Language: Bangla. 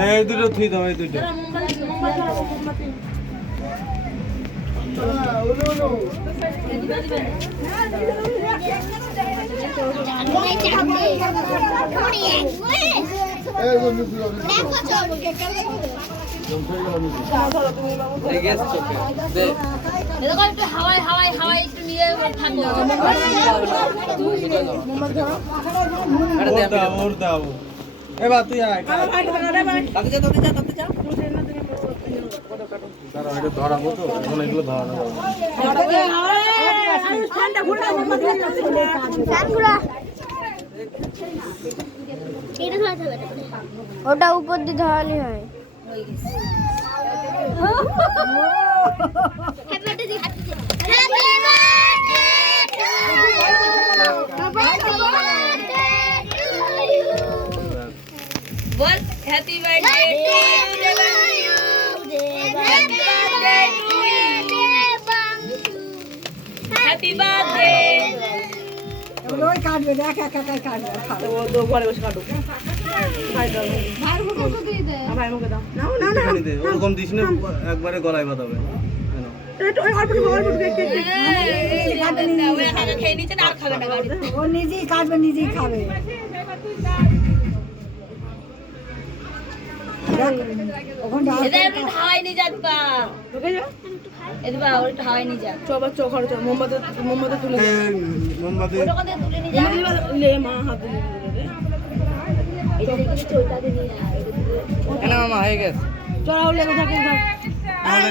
এই দুটো থুই দাও, এই দুটো। হাওয়াই হাওয়াই হাওয়াই একটু নিয়ে থাকো। ওর দাও। এবার তুই আয়। দাঁড়াও, এটা ধরাবো তো, এখন এগুলো ধরানো যাবে না। ওটা উপর দিয়ে ধরালে হয়। বল happy birthday to you, happy birthday to you, happy birthday. ওই কাটবে দেখ একা একাই কাটবে খাবে ও তো ঘরে বসে কাটুক ভাই মুখে দাও না না না এখানে দে, ওরকম দিস না, একবারে গলায় বাঁধাবে। ওই অল্প খেয়ে নিচ্ছে না, আর খাবে না গাড়ি। ও নিজেই কাটবে নিজেই খাবে ওখানে এদের একটু হাওয়াই নিয়ে যাত বা এদের বা ওর একটু হাওয়াই নিয়ে যা। চোখ চোখ মোমবাতি তুলে এই মোমবাতি ওখান থেকে তুলে নিয়ে যা। লে মা হাতে এটা দেখি চোরটাকে নিয়ে আয়। মামা হয়ে গেছে। চড়াও লেগে থাকে তাহলে